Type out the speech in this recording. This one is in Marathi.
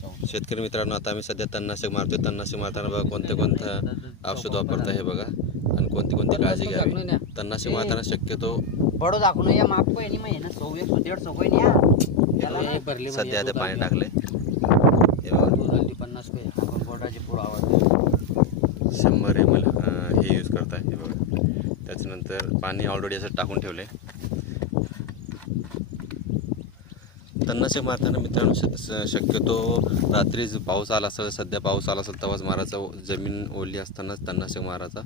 शेतकरी मित्रांनो, आता आम्ही सध्या तणनाशक मारतोय. तणनाशक मारताना बघा कोणतं औषध वापरतं हे बघा आणि कोणती काळजी घ्यावी. तणनाशक मारताना शक्यतो बडो दाखवून या माप को नाही माहिती ना 100-150 कोई नाही या सध्या आता पाणी टाकले. हे बघा 250 पे आपण बोर्डाचे पुढं आवाज 100 ml हे यूज करताय. हे बघा त्याच्यानंतर पाणी ऑलरेडी असं टाकून ठेवले. तणनाशक मारताना मित्रांनो शक्यतो रात्री पाऊस आला असेल, सध्या पाऊस आला असेल तेव्हाच मारायचा. जमीन ओली असतानाच तणनाशक मारायचा.